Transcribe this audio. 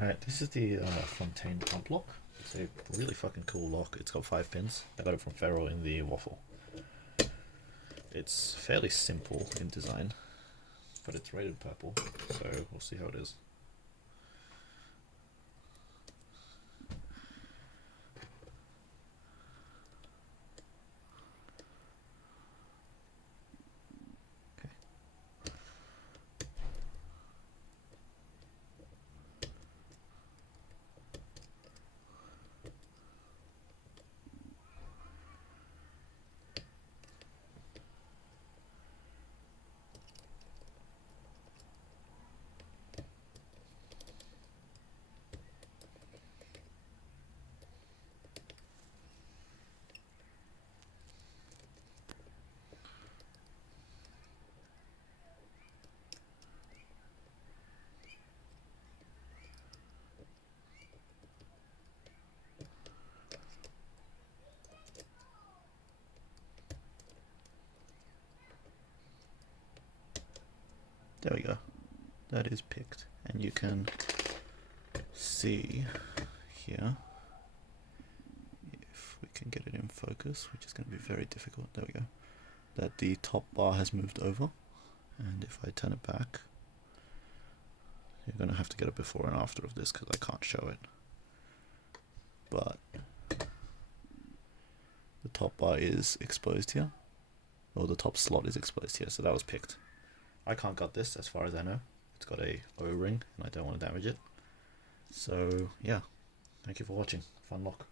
Alright, this is the Fontaine pump lock. It's a really fucking cool lock. It's got 5 pins. I got it from Ferro in the waffle. It's fairly simple in design, but it's rated purple, so we'll see how it is. There we go. That is picked, and you can see here, if we can get it in focus, which is going to be very difficult, there we go, that the top bar has moved over, and if I turn it back, you're going to have to get a before and after of this because I can't show it, but the top bar is exposed here, or the top slot is exposed here, so that was picked. I can't gut this as far as I know. It's got a O-ring and I don't want to damage it. So yeah, thank you for watching. Fun lock.